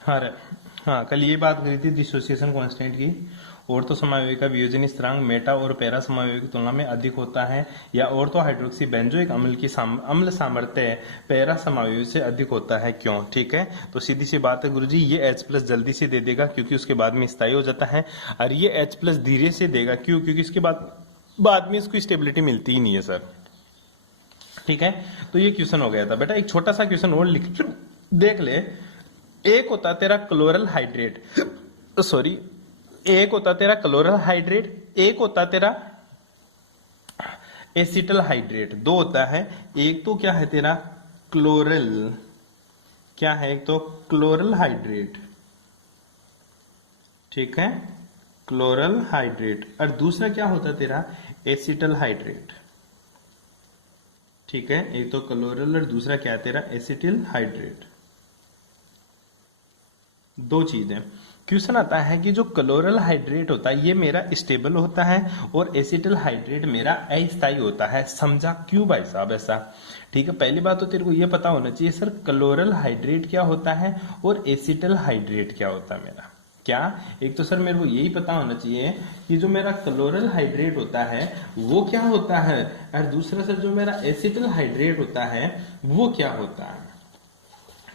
हाँ हाँ, कल ये बात करी थी डिसोसिएशन कांस्टेंट की। और तो समायोगी का वियोजन स्थिरांक मेटा और पैरा समायोगी की तुलना में अधिक होता है, या और तो हाइड्रोक्सी बेंजोइक अम्ल की अम्ल सामर्थ्य पैरा समायोगी से अधिक होता है, क्यों? ठीक है, तो सीधी सी बात है गुरुजी, ये H+ जल्दी से दे देगा क्योंकि उसके बाद में स्थायी हो जाता है, और ये H+ धीरे से देगा, क्यों? क्योंकि इसके बाद में इसको स्टेबिलिटी मिलती ही नहीं है सर। ठीक है, तो ये क्वेश्चन हो गया था बेटा। एक छोटा सा क्वेश्चन और लिख देख ले। एक होता तेरा क्लोरल हाइड्रेट, सॉरी, एक होता तेरा क्लोरल हाइड्रेट, एक होता तेरा एसिटल हाइड्रेट। दो होता है, एक तो क्या है तेरा क्लोरल, क्या है, एक तो क्लोरल हाइड्रेट, ठीक है, क्लोरल हाइड्रेट, और दूसरा क्या होता तेरा एसिटल हाइड्रेट। ठीक है, एक तो क्लोरल और दूसरा क्या है तेरा एसिटिल हाइड्रेट। दो चीजें। क्वेश्चन आता है कि जो क्लोरल हाइड्रेट होता है ये मेरा स्टेबल होता है और एसिटिल हाइड्रेट मेरा अस्थायी होता है। समझा क्यों भाई साहब ऐसा? ठीक है, पहली बात तो तेरे को ये पता होना चाहिए सर क्लोरल हाइड्रेट क्या होता है और एसिटिल हाइड्रेट क्या होता है मेरा। क्या? एक तो सर मेरे को यही पता होना चाहिए कि जो मेरा क्लोरल हाइड्रेट होता है वो क्या होता है, और दूसरा सर जो मेरा एसिटिल हाइड्रेट होता है वो क्या होता है।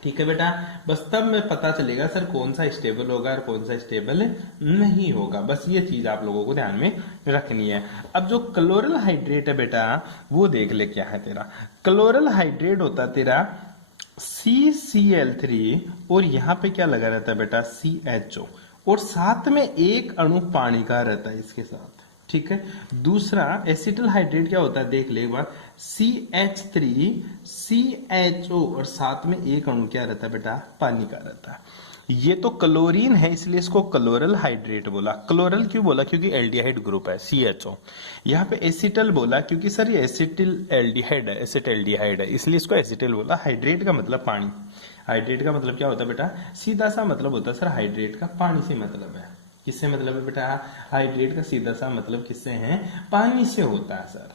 ठीक है बेटा, बस तब में पता चलेगा सर कौन सा स्टेबल होगा और कौन सा स्टेबल नहीं होगा। बस ये चीज आप लोगों को ध्यान में रखनी है। अब जो क्लोरल हाइड्रेट है बेटा वो देख ले क्या है तेरा। क्लोरल हाइड्रेट होता तेरा CCl3 और यहाँ पे क्या लगा रहता है बेटा CHO, और साथ में एक अणु पानी का रहता है इसके साथ। ठीक है, दूसरा एसिटल हाइड्रेट क्या होता है देख ले एक बार, CH3CHO और साथ में एक अणु क्या रहता है बेटा पानी का रहता है। ये तो क्लोरीन है इसलिए इसको क्लोरल हाइड्रेट बोला। क्लोरल क्यों बोला? क्योंकि एल्डिहाइड ग्रुप है CHO। यहाँ पे एसिटल बोला क्योंकि सर ये एसिटिल एल्डिहाइड है, एसिटल्डिहाइड है, इसलिए इसको एसिटल बोला। हाइड्रेट का मतलब पानी। हाइड्रेट का मतलब क्या होता है बेटा? सीधा सा मतलब होता है सर हाइड्रेट का पानी से मतलब है। किससे मतलब है बेटा? हाइड्रेट का सीधा सा मतलब किससे है? पानी से होता है सर।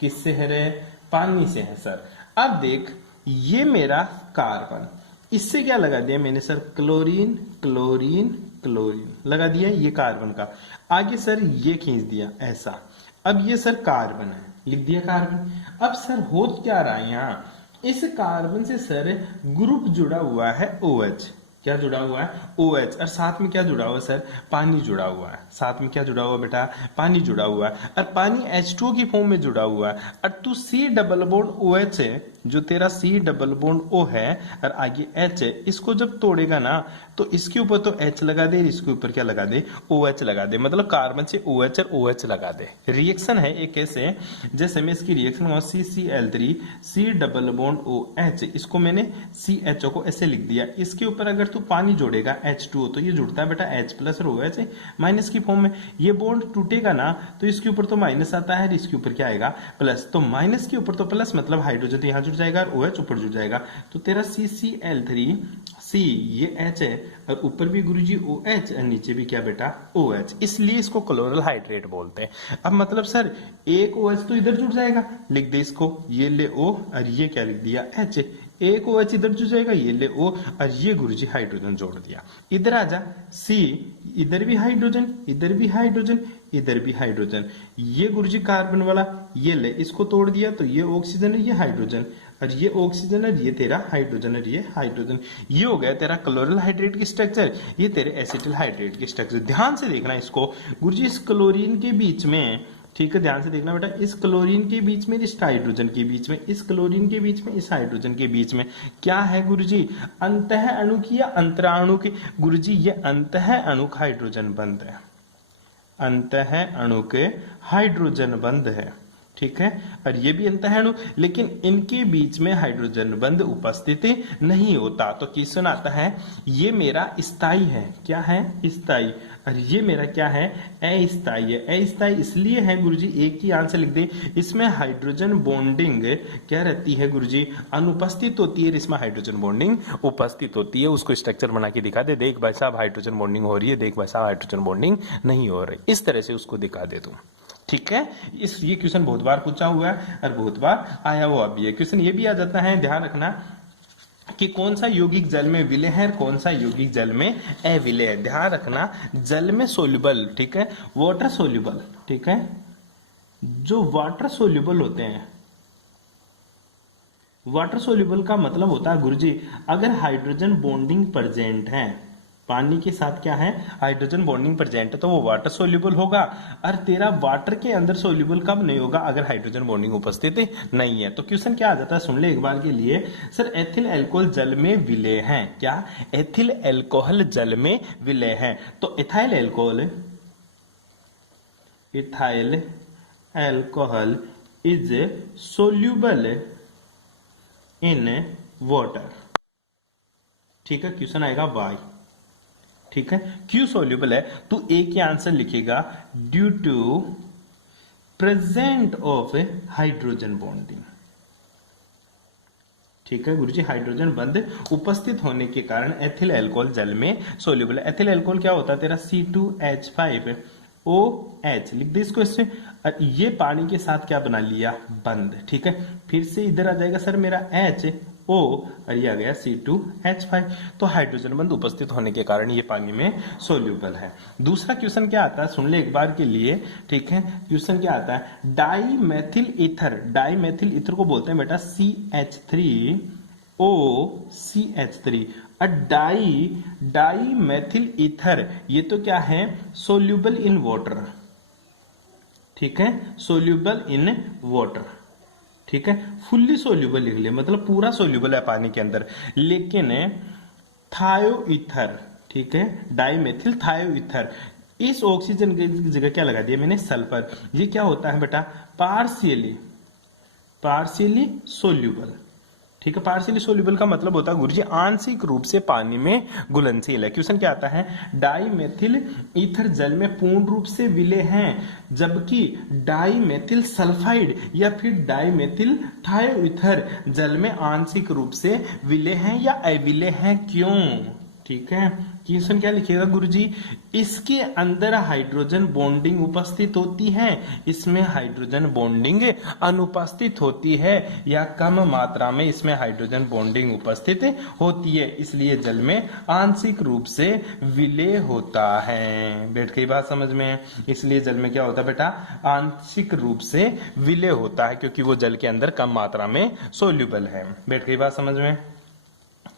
किससे है रे? पानी से है सर। अब देख ये मेरा कार्बन, इससे क्या लगा दिया मैंने सर? क्लोरीन क्लोरीन क्लोरीन लगा दिया ये कार्बन का। आगे सर ये खींच दिया ऐसा। अब ये सर कार्बन है, लिख दिया कार्बन। अब सर हो क्या रहा है यहाँ? इस कार्बन से सर ग्रुप जुड़ा हुआ है OH। क्या जुड़ा हुआ है? OH। और साथ में क्या जुड़ा हुआ है सर? पानी जुड़ा हुआ है। साथ में क्या जुड़ा हुआ बेटा? पानी जुड़ा हुआ है, और पानी H2 की फॉर्म में जुड़ा हुआ है। और तू C डबल बॉन्ड OH है, जो तेरा C डबल बॉन्ड O है और आगे H है, इसको जब तोड़ेगा ना तो इसके ऊपर तो H लगा दे, इसके ऊपर क्या लगा दे? OH लगा दे। मतलब कार्बन से OH और OH लगा दे। रिएक्शन है एक ऐसे, जैसे मैं इसकी reaction CCl3 C double bond OH, इसको मैंने CHO को ऐसे लिख दिया। इसके ऊपर अगर तू पानी जोड़ेगा H2O तो ये जुड़ता है बेटा H प्लस और OH माइनस की फॉर्म में। ये बॉन्ड टूटेगा ना तो इसके ऊपर तो माइनस आता है, इसके ऊपर क्या आएगा? प्लस। तो माइनस के ऊपर तो प्लस, मतलब हाइड्रोजन तो यहाँ जुड़ जाएगा और OH ऊपर जुड़ जाएगा। तो तेरा CCl3 C ये H है और ऊपर भी गुरुजी OH और नीचे भी क्या बेटा? OH। इसलिए इसको क्लोरल हाइड्रेट बोलते हैं। अब मतलब सर एक OH तो इधर जुड़ जाएगा, लिख दे इसको, ये ले O और ये क्या लिख दिया? H। एक OH इधर जुड़ जाएगा, ये ले O और ये गुरुजी हाइड्रोजन जोड़ दिया। इधर आजा C, इधर भी हाइड्रोजन, इधर भी हाइड्रोजन, इधर भी हाइड्रोजन। ये गुरुजी कार्बन वाला, ये ले इसको तोड़ दिया तो ये ऑक्सीजन है, ये हाइड्रोजन, और ये ऑक्सीजन है, ये तेरा हाइड्रोजन है, ये हाइड्रोजन। ये हो गया तेरा क्लोरल हाइड्रेट की स्ट्रक्चर, ये तेरे एसिटिल हाइड्रेट की स्ट्रक्चर। ध्यान से देखना इसको गुरुजी, इस क्लोरीन के बीच में, ठीक है ध्यान से देखना बेटा, इस क्लोरीन के बीच में, इस हाइड्रोजन के बीच में, इस क्लोरीन के बीच में, इस हाइड्रोजन के बीच में क्या है गुरुजी? अंतः अणु की या अंतराणु की? गुरुजी ये अंतः अणु का हाइड्रोजन बंध है, अंतः अणु के हाइड्रोजन बंध है। ठीक है, और ये भी अंतः अणु, लेकिन इनके बीच में हाइड्रोजन बंध उपस्थित नहीं होता। तो क्वेश्चन आता है ये मेरा स्थायी है, क्या है? स्थायी, और ये मेरा क्या है? अस्थायी है। अस्थायी इसलिए है गुरुजी, एक ही आंसर लिख दे, इसमें हाइड्रोजन बॉन्डिंग क्या रहती है गुरुजी? अनुपस्थित होती है। इसमें हाइड्रोजन बॉन्डिंग उपस्थित होती है। उसको स्ट्रक्चर बना के दिखा दे, देख भाई साहब हाइड्रोजन बॉन्डिंग हो रही है, देख भाई साहब हाइड्रोजन बॉन्डिंग नहीं हो रही। इस तरह से उसको दिखा दे तू। ठीक है, ये क्वेश्चन बहुत बार पूछा हुआ है और बहुत बार आया हुआ भी है। क्वेश्चन ये भी आ जाता है, ध्यान रखना, कि कौन सा यौगिक जल में विलय है और कौन सा यौगिक जल में अविलय है। ध्यान रखना, जल में सोल्यूबल, ठीक है, वाटर सोल्यूबल, ठीक है, जो वाटर सोल्यूबल होते हैं, वाटर सोल्यूबल का मतलब होता है गुरुजी अगर हाइड्रोजन बॉन्डिंग प्रेजेंट है, पानी के साथ क्या है, हाइड्रोजन बॉन्डिंग प्रेजेंट है, तो वो वाटर सोल्यूबल होगा। और तेरा वाटर के अंदर सोल्यूबल कब नहीं होगा, अगर हाइड्रोजन बॉन्डिंग उपस्थित नहीं है। तो क्वेश्चन क्या आ जाता है, सुन ले एक बार के लिए, सर एथिल अल्कोहल जल में विलय है, क्या एथिल अल्कोहल जल में विलय है, तो ethyl alcohol, ethyl alcohol is soluble in water, ठीक है, क्वेश्चन आएगा वाई, ठीक है, क्यों सोल्यूबल है, तू ए के आंसर लिखेगा due to present of hydrogen bonding, ठीक है गुरुजी, हाइड्रोजन बंध उपस्थित होने के कारण एथिल अल्कोहल जल में सोल्यूबल है। एथिल अल्कोहल क्या होता है तेरा C2H5OH, लिख दे इसको इससे, ये पानी के साथ क्या बना लिया, बंध, ठीक है, फिर से इधर आ जाएगा सर मेरा HO और ये आ गया C2H5, तो हाइड्रोजन बंध उपस्थित होने के कारण ये पानी में सोल्यूबल है। दूसरा क्वेश्चन क्या आता है, सुन ले एक बार के लिए, ठीक है, क्वेश्चन क्या आता है, डाईमेथिल ईथर, डाईमेथिल ईथर को बोलते हैं बेटा CH3OCH3, डाईमेथिल ईथर, ये तो क्या है, सोल्यूबल इन वाटर, ठीक है, सोल्यूबल इन वाटर, ठीक है, फुल्ली सोल्यूबल लिख ले, मतलब पूरा सोल्यूबल है पानी के अंदर, लेकिन थायोईथर, ठीक है, डाईमेथिल थायोईथर, इस ऑक्सीजन की जगह क्या लगा दिया मैंने, सल्फर, ये क्या होता है बेटा, पार्शियली सोल्यूबल, ठीक है, पार्शियली सोल्यूबल का मतलब होता है गुरुजी आंशिक रूप से पानी में घुलनशील है। क्वेश्चन क्या आता है, डाईमेथिल ईथर जल में पूर्ण रूप से विलय हैं, जबकि डाईमेथिल सल्फाइड या फिर डाईमेथिल थायोईथर जल में आंशिक रूप से विलय हैं या अविलय हैं, क्यों, ठीक है, क्वेश्चन क्या लिखिएगा गुरुजी, इसके अंदर हाइड्रोजन बॉन्डिंग उपस्थित होती है, इसमें हाइड्रोजन बॉन्डिंग अनुपस्थित होती है, या कम मात्रा में इसमें हाइड्रोजन बॉन्डिंग उपस्थित होती है, इसलिए जल में आंशिक रूप से विलय होता है। बैठ गई बात समझ में, इसलिए जल में क्या होता है बेटा, आंशिक रूप से विलय होता है, क्योंकि वो जल के अंदर कम मात्रा में सोल्यूबल है। बैठ गई बात समझ में,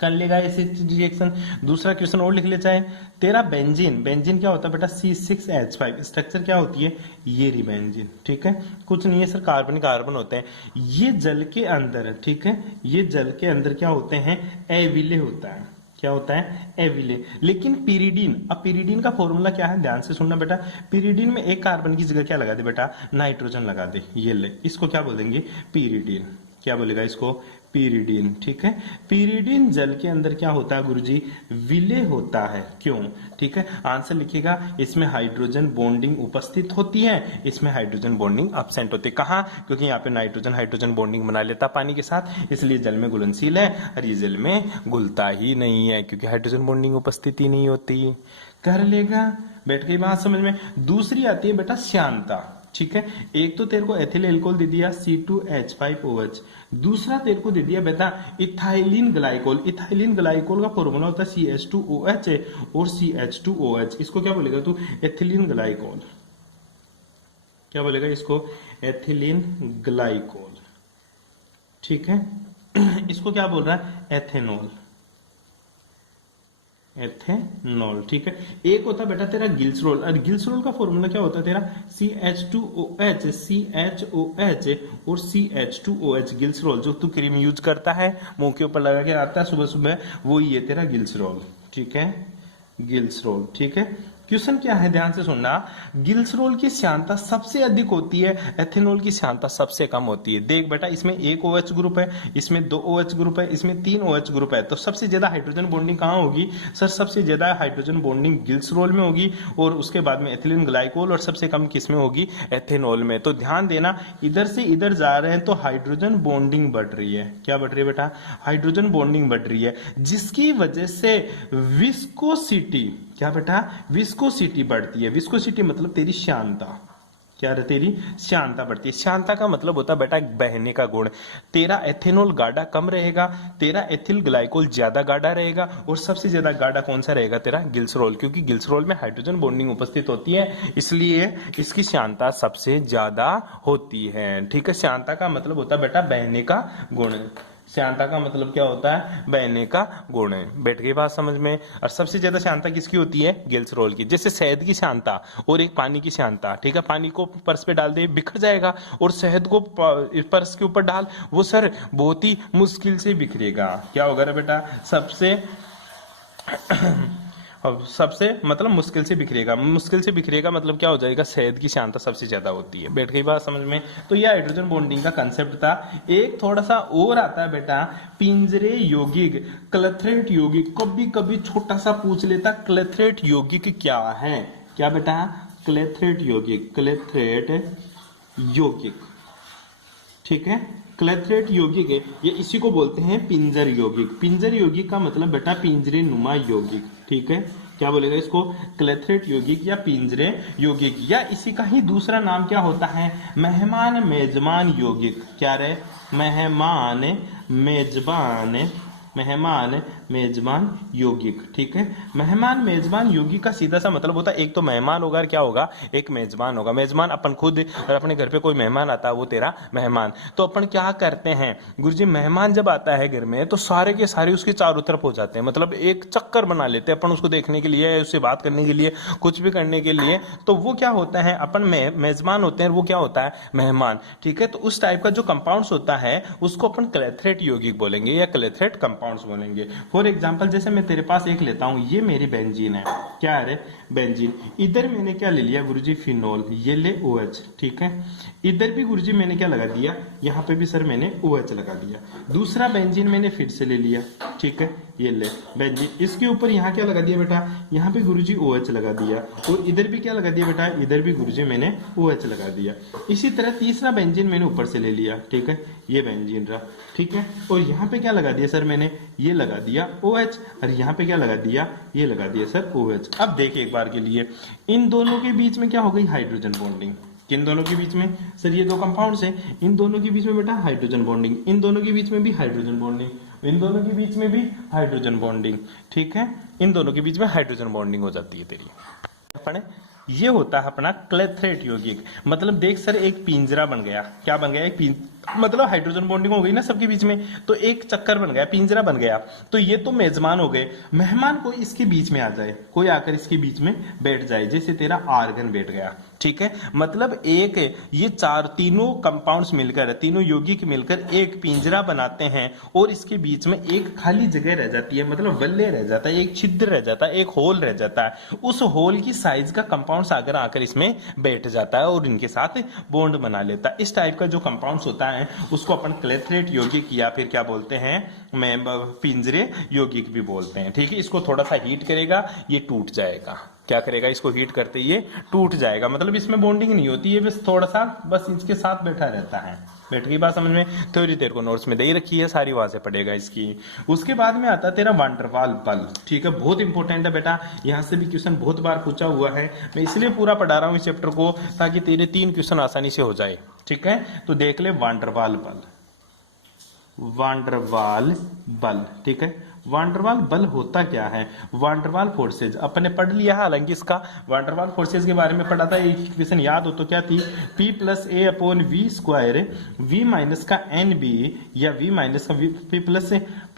कर लेगा ऐसे रिएक्शन। दूसरा क्वेश्चन और लिख ले चाहे, तेरा बेंजीन, बेंजीन क्या होता है बेटा, C6H5, स्ट्रक्चर क्या होती है, ये रही बेंजीन, ठीक है, कुछ नहीं है सर, कार्बन कार्बन होते हैं, ये जल के अंदर, ठीक है, ये जल के अंदर क्या होते हैं, अविलय होता है, क्या होता है, अविलय। लेकिन पिरीडीन, अब पिरीडीन का फॉर्मूला क्या है, ध्यान से सुनना बेटा, पिरीडीन में एक कार्बन की जगह क्या लगा दे बेटा, नाइट्रोजन लगा दे, ये ले, इसको क्या बोलेंगे, पिरीडीन, क्या बोलेगा इसको, पिरीडीन, ठीक है, पिरीडीन जल के अंदर क्या होता है गुरुजी, विलय होता है, क्यों, ठीक है, आंसर लिखिएगा, इसमें हाइड्रोजन बॉन्डिंग उपस्थित होती है, इसमें हाइड्रोजन बॉन्डिंग एब्सेंट होती है, कहां, क्योंकि यहाँ पे नाइट्रोजन हाइड्रोजन बॉन्डिंग बना लेता पानी के साथ, इसलिए जल में घुलनशील है, और ये जल में घुलता ही नहीं है, क्योंकि हाइड्रोजन बॉन्डिंग उपस्थिति नहीं होती। कर लेगा, बैठ गई बात समझ में। दूसरी आती है बेटा श्यानता, ठीक है, एक तो तेरे को एथिल अल्कोहल दे दिया C2H5OH, दूसरा तेरे को दे दिया बेटा इथाइलिन ग्लाइकोल, इथाइलिन ग्लाइकोल का फॉर्मूला होता है CH2OH और CH2OH, इसको क्या बोलेगा तू, एथिलीन ग्लाइकोल, क्या बोलेगा इसको, एथिलीन ग्लाइकोल, ठीक है, इसको क्या बोल रहा है, एथेनॉल, एथेनॉल, ठीक है। एक होता है बेटा तेरा गिल्सरोल, और गिल्सरोल का फॉर्मूला क्या होता है तेरा CH2OH, CHOH और CH2OH, गिल्सरोल जो तू क्रीम यूज करता है, मुंह के ऊपर लगा के आता है सुबह सुबह, वो ये तेरा गिल्सरोल, ठीक है, गिल्सरोल, ठीक है। क्वेश्चन क्या है, ध्यान से सुनना, गिल्सरोल की श्यानता सबसे अधिक होती है, एथेनॉल की श्यानता सबसे कम होती है। देख बेटा, इसमें एक OH ग्रुप है, इसमें 2 OH ग्रुप है, इसमें 3 OH ग्रुप है, तो सबसे ज्यादा हाइड्रोजन बॉन्डिंग कहां होगी, सर सबसे ज्यादा हाइड्रोजन बॉन्डिंग गिल्सरोल में होगी, और उसके बाद में एथिलीन ग्लाइकोल, और सबसे कम किस में होगी, एथेनॉल में। तो ध्यान देना, इधर से इधर जा रहे हैं तो हाइड्रोजन बॉन्डिंग बढ़ रही है, क्या बढ़ रही है बेटा, हाइड्रोजन बॉन्डिंग बढ़ रही है, जिसकी वजह से विस्कोसिटी, क्या बेटा, विस्कोसिटी बढ़ती है, विस्कोसिटी मतलब तेरी श्यानता, क्या है तेरी श्यानता बढ़ती है। श्यानता का मतलब होता है बेटा बहने का गुण। तेरा एथेनॉल गाढ़ा कम रहेगा, तेरा एथिल ग्लाइकोल ज्यादा गाढ़ा रहेगा, और सबसे ज्यादा गाढ़ा कौन सा रहेगा तेरा ग्लिसरॉल, क्योंकि ग्लिसरॉल में हाइड्रोजन बॉन्डिंग उपस्थित होती है, इसलिए इसकी श्यानता सबसे ज्यादा होती है। ठीक है, श्यानता का मतलब होता है बेटा बहने का गुण। श्यानता का मतलब क्या होता है, बहने का गुण है। बैठ गई बात समझ में। और सबसे ज्यादा श्यानता किसकी होती है, ग्लिसरॉल की। जैसे शहद की श्यानता और एक पानी की श्यानता, ठीक है, पानी को पर्स पे डाल दे बिखर जाएगा, और शहद को पर्स के ऊपर डाल, वो सर बहुत ही मुश्किल से बिखरेगा। क्या होगा रे बेटा, सबसे मतलब मुश्किल से बिखरेगा। मुश्किल से बिखरेगा मतलब क्या हो जाएगा, शहद की श्यानता सबसे ज्यादा होती है। बैठ गई बात समझ में। तो यह हाइड्रोजन बॉन्डिंग का कंसेप्ट था। एक थोड़ा सा और आता है बेटा, पिंजरे यौगिक, क्लेथरेट यौगिक। कभी कभी छोटा सा पूछ लेता, क्लेथरेट यौगिक क्या है। क्या बेटा, क्लेथरेट यौगिक, क्लेथरेट यौगिक, ठीक है, क्लेथरेट यौगिक है ये, इसी को बोलते हैं पिंजर यौगिक। पिंजर यौगिक का मतलब बेटा पिंजरे नुमा यौगिक। ठीक है, क्या बोलेगा इसको, क्लेथरेट यौगिक या पिंजरे यौगिक, या इसी का ही दूसरा नाम क्या होता है, मेहमान मेजबान यौगिक। क्या रे, मेहमान मेजबान, मेहमान मेजबान यौगिक। ठीक है, मेहमान मेजबान यौगिक का सीधा सा मतलब होता है, एक तो मेहमान होगा और क्या होगा, एक मेजबान होगा। मेजबान अपन खुद, और अपने घर पे कोई मेहमान आता है वो तेरा मेहमान। तो अपन क्या करते हैं गुरुजी, मेहमान जब आता है घर में तो सारे के सारे उसके चारों तरफ हो जाते हैं, मतलब एक चक्कर बना लेते हैं अपन उसको देखने के लिए, उससे बात करने के लिए, कुछ भी करने के लिए। तो वो क्या होता है, अपन मेजबान होते हैं, वो क्या होता है, मेहमान। ठीक है, तो उस टाइप का जो कंपाउंड्स होता है उसको अपन क्लेथरेट यौगिक बोलेंगे या क्लेथरेट कंपाउंड्स बोलेंगे। फॉर एग्जांपल जैसे मैं तेरे पास एक लेता हूं, ये मेरी बेंजीन है। क्या है, बेंजीन। इधर मैंने क्या ले लिया गुरुजी, फिनोल, ये ले OH। ठीक है, इधर भी गुरुजी मैंने क्या लगा दिया, यहाँ पे भी सर मैंने OH लगा दिया। दूसरा बेंजीन मैंने फिर से ले लिया। ठीक है, ये ले बेंजीन, इसके ऊपर यहाँ क्या लगा दिया बेटा, यहाँ पे गुरुजी OH लगा दिया, और इधर भी क्या लगा दिया बेटा, इधर भी गुरुजी मैंने OH लगा दिया। इसी तरह तीसरा बेंजीन मैंने ऊपर से ले लिया। ठीक है, ये बेंजीन रहा। ठीक है, और यहाँ पे क्या लगा दिया सर मैंने, ये लगा दिया OH, और यहाँ पे क्या लगा दिया, ये लगा दिया सर OH। अब देखिए एक बार के लिए, इन दोनों के बीच में क्या हो गई, हाइड्रोजन बॉन्डिंग। किन दोनों के बीच में, सर ये दो कंपाउंड्स हैं, इन दोनों के बीच में बेटा हाइड्रोजन बॉन्डिंग, इन दोनों के बीच में भी हाइड्रोजन बॉन्डिंग, इन दोनों के बीच में भी हाइड्रोजन बॉन्डिंग। ठीक है, इन दोनों के बीच में हाइड्रोजन बॉन्डिंग हो जाती है तेरी। अपन ये होता है अपना क्लेथरेट यौगिक। मतलब देख सर, एक पिंजरा बन गया। क्या बन गया, एक मतलब हाइड्रोजन बॉन्डिंग हो गई ना सबके बीच में, तो एक चक्कर बन गया, पिंजरा बन गया। तो ये तो मेजबान हो गए, मेहमान कोई इसके बीच में आ जाए, कोई आकर इसके बीच में बैठ जाए, जैसे तेरा आर्गन बैठ गया। ठीक है, मतलब एक ये तीनों कंपाउंड्स मिलकर, तीनों यौगिक मिलकर एक पिंजरा बनाते हैं, और इसके बीच में एक खाली जगह रह जाती है, मतलब वल्ले रह जाता है, एक छिद्र रह जाता है, एक होल रह जाता है। उस होल की साइज का कंपाउंड्स आकर इसमें बैठ जाता है और इनके साथ बॉन्ड बना लेता है। इस टाइप का जो कंपाउंड्स होता है उसको अपन क्लेथरेट यौगिक या फिर क्या बोलते हैं, पिंजरे यौगिक भी बोलते हैं। ठीक है, इसको थोड़ा सा हीट करेगा, ये टूट जाएगा। क्या करेगा, इसको हीट करते ये टूट जाएगा, मतलब इसमें बॉन्डिंग नहीं होती है, बस थोड़ा सा बस इसके साथ बैठा रहता है। बैठ गई बात समझ में। थ्योरी तेरे को नोट्स में दे रखी है, सारी वहां से पढ़ेगा इसकी। उसके बाद में आता है तेरा वांडरवाल बल। ठीक है, बहुत इंपॉर्टेंट है बेटा, यहां से भी क्वेश्चन बहुत बार पूछा हुआ है। मैं इसलिए पूरा पढ़ा रहा हूं इस चैप्टर को, ताकि तेरे 3 क्वेश्चन आसानी से हो जाए। ठीक है, तो देख ले वांडरवाल बल, वांडरवाल बल। ठीक है, वांडरवाल बल होता क्या है, वांडरवाल फोर्सेज अपने पढ़ लिया, हालांकि इसका वांडरवाल फोर्सेज के बारे में पढ़ा था। एक इक्वेशन याद हो तो क्या थी, P + A / V square, V minus का NB, या V माइनस का P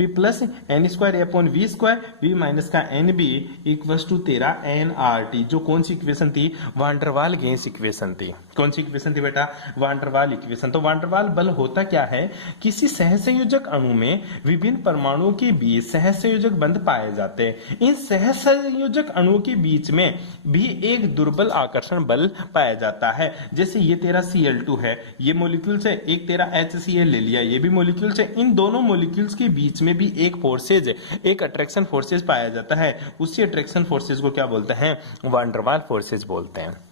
plus N square / V square, V minus का NB इक्वल्स टू तेरा nRT। जो कौन सी इक्वेशन थी, वांडरवाल गैस इक्वेशन थी। कौन सी इक्वेशन थी बेटा, वांडरवाल इक्वेशन। तो वांडरवाल बल होता क्या है, किसी सहसंयोजक अणु में विभिन्न परमाणुओं के बीच सहसंयोजक बंध पाए जाते हैं। इन सहसंयोजक अणुओं के बीच में भी एक दुर्बल आकर्षण बल पाया जाता है। जैसे ये तेरा Cl2 है, ये मॉलिक्यूल्स है, एक तेरा HCl ले लिया, ये भी मॉलिक्यूल्स है। इन दोनों मॉलिक्यूल्स के बीच में भी एक फोर्सेज, एक अट्रैक्शन फोर्सेज पाया जाता है। उसी अट्रैक्शन फोर्सेज को क्या बोलते हैं, वांडरवाल फोर्सेज बोलते हैं।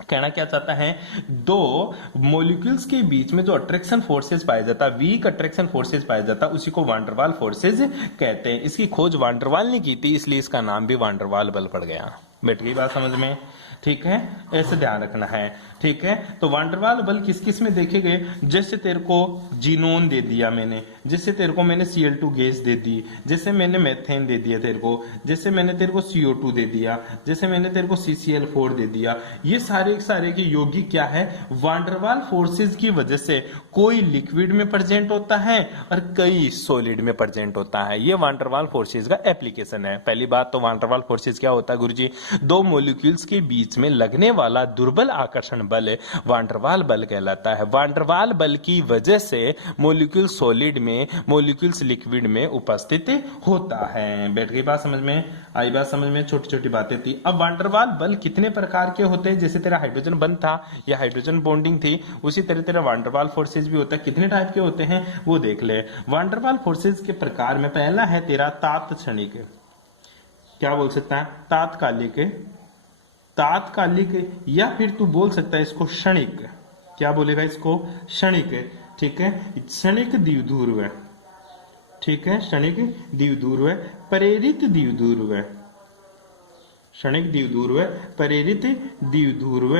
कहना क्या चाहता है, दो मॉलिक्यूल्स के बीच में जो अट्रैक्शन फोर्सेज पाया जाता है, वीक अट्रैक्शन फोर्सेज पाया जाता है, उसी को वांडरवाल फोर्सेज कहते हैं। इसकी खोज वांडरवाल ने की थी, इसलिए इसका नाम भी वांडरवाल बल पड़ गया। बैठ गई बात समझ में। ठीक है, ऐसे ध्यान रखना है। ठीक है, तो वांडरवाल बल किस किस में देखे गए, जैसे तेरे को जीनोन दे दिया मैंने, जैसे तेरे को मैंने Cl2 गैस दे दी, जैसे मैंने मेथेन दे दिया तेरे को, जैसे मैंने तेरे को CO2 दे दिया, जैसे मैंने तेरे को CCl4 दे दिया। ये सारे के यौगिक क्या है, वांडरवाल फोर्सेज की वजह से कोई लिक्विड में प्रेजेंट होता है और कई सॉलिड में प्रेजेंट होता है। ये वांडरवाल फोर्सेज का एप्लीकेशन है। पहली बात तो वांडरवाल फोर्सेज क्या होता है गुरुजी, दो मॉलिक्यूल्स के बीच में लगने वाला दुर्बल आकर्षण बल वांडरवाल बल कहलाता है। वांडरवाल बल की वजह से मॉलिक्यूल सॉलिड में, मॉलिक्यूल्स लिक्विड में उपस्थित होता है। बैठ गई बात समझ में, आई बात समझ में, छोटी छोटी बातें थी। अब वांडरवाल बल कितने प्रकार के होते हैं, जैसे तेरा हाइड्रोजन बंध था या हाइड्रोजन बॉन्डिंग थी, उसी तरह तेरा वांडरवाल फोर्सेज भी होता है। कितने टाइप के होते हैं वो देख ले। वांडरवाल फोर्सेज के प्रकार में पहला है तेरा तात्क्षणिक, क्या बोल सकता है, तात्कालिक, तात्कालिक, या फिर तू बोल सकता है इसको क्षणिक, क्या बोलेगा इसको, क्षणिक। ठीक है, क्षणिक द्विध्रुव, ठीक है, क्षणिक द्विध्रुव, प्रेरित द्विध्रुव, क्षणिक द्विध्रुव, प्रेरित द्विध्रुव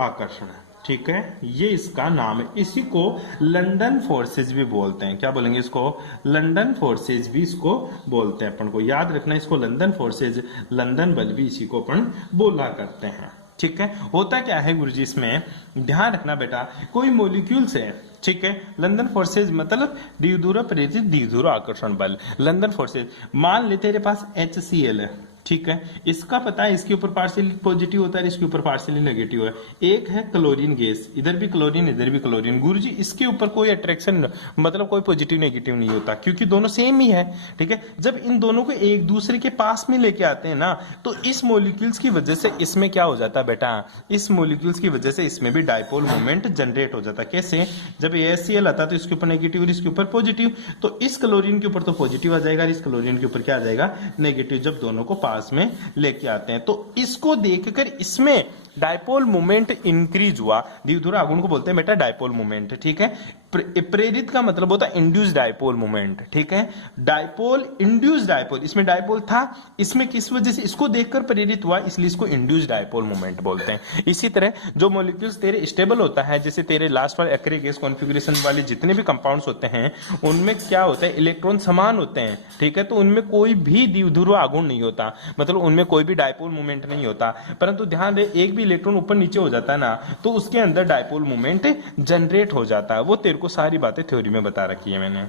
आकर्षण। ठीक है, ये इसका नाम है। इसी को लंदन फोर्सेज भी बोलते हैं। क्या बोलेंगे इसको, लंदन फोर्सेज भी इसको बोलते हैं। अपन को याद रखना इसको लंदन फोर्सेज, लंदन बल भी इसी को अपन बोला करते हैं। ठीक है, होता क्या है गुरुजी, इसमें ध्यान रखना बेटा, कोई मॉलिक्यूल से, ठीक है, लंदन फोर्सेज मतलब द्विध्रुव प्रेरित द्विध्रुव आकर्षण बल। लंदन फोर्सेज, मान ले तेरे पास HCl है, ठीक है, इसका पता है इसके ऊपर पार्शियली पॉजिटिव होता है, इसके ऊपर पार्शियली नेगेटिव है। एक है क्लोरीन गैस, इधर भी क्लोरीन इधर भी क्लोरीन। गुरुजी इसके ऊपर कोई अट्रैक्शन मतलब कोई पॉजिटिव नेगेटिव नहीं होता, क्योंकि दोनों सेम ही है। ठीक है, जब इन दोनों को एक दूसरे के पास में लेके आते हैं ना, तो इस मॉलिक्यूल्स की वजह से इसमें क्या हो जाता है बेटा, इस मॉलिक्यूल्स की वजह से इसमें भी डाइपोल मोमेंट जनरेट हो जाता है। कैसे, जब HCl आता है तो इसके ऊपर नेगेटिव और इसके ऊपर पॉजिटिव, तो इस क्लोरीन के ऊपर तो पॉजिटिव आ जाएगा, इस क्लोरीन के ऊपर क्या आ जाएगा, नेगेटिव, जब दोनों को पास में लेके आते हैं। तो इसको देखकर इसमें डाइपोल मोमेंट इंक्रीज हुआ। द्विध्रुव आघूर्ण को बोलते हैं बेटा डाइपोल मोमेंट। ठीक है, प्रेरित का मतलब होता है इंड्यूस डाइपोल मोमेंट। ठीक है, डाइपोल, इंड्यूस डाइपोल, इसमें डाइपोल था, इसमें किस वजह से, इसको देखकर प्रेरित हुआ, इसलिए इसको इंड्यूस डाइपोल मोमेंट बोलते हैं। इसी तरह जो मॉलिक्यूल्स तेरे स्टेबल होता है, जैसे तेरे लास्ट वाले एक्रे गैस कॉन्फ़िगरेशन वाले जितने भी कंपाउंड्स होते हैं, उनमें क्या होता है, इलेक्ट्रॉन समान होते हैं। ठीक है, तो उनमें कोई भी द्विध्रुव आघूर्ण नहीं होता, मतलब उनमें कोई भी डाइपोल मोमेंट नहीं होता। परंतु ध्यान दे, एक भी इलेक्ट्रॉन ऊपर नीचे हो जाता है ना, तो उसके अंदर डाइपोल मोमेंट जनरेट हो जाता है। वो तेरे को सारी बातें थ्योरी में बता रखी है मैंने।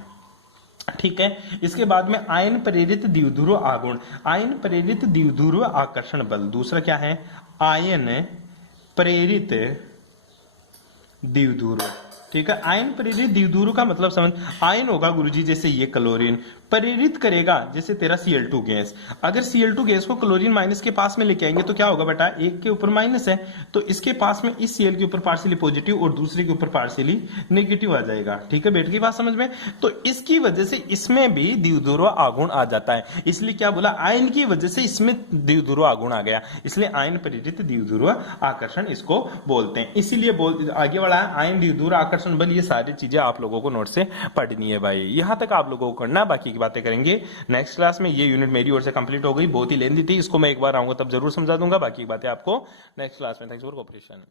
ठीक है, इसके बाद में आयन प्रेरित द्विध्रुव आघूर्ण, आयन प्रेरित द्विध्रुव आकर्षण बल। दूसरा क्या है, आयन प्रेरित द्विध्रुव। ठीक है, आयन प्रेरित द्विध्रुव का मतलब समझ, आयन होगा गुरुजी जैसे ये क्लोरीन, प्रेरित करेगा जैसे तेरा Cl2 गैस। अगर Cl2 गैस को क्लोरीन माइनस के पास में लेके आएंगे तो क्या होगा बेटा, एक के ऊपर माइनस है तो इसके पास में इस Cl के ऊपर पार्शियली पॉजिटिव और दूसरे के ऊपर पार्शियली नेगेटिव आ जाएगा। ठीक है, बैठ गई बात समझ में। तो इसकी वजह से इसमें भी द्विध्रुव आघूर्ण आ जाता है, इसलिए क्या बोला, आयन की वजह से इसमें द्विध्रुव आघूर्ण आ गया, इसलिए आयन प्रेरित द्विध्रुव आकर्षण इसको बोलते हैं। इसीलिए आगे वाला आयन द्विध्रुव आकर्षण बल, ये सारी चीजें आप लोगों को नोट से पढ़नी है भाई। यहां तक आप लोगों को करना, बाकी बातें करेंगे नेक्स्ट क्लास में। ये यूनिट मेरी ओर से कंप्लीट हो गई, बहुत ही लेंथी थी, इसको मैं एक बार आऊंगा तब जरूर समझा दूंगा, बाकी बातें आपको नेक्स्ट क्लास में। Thanks for cooperation.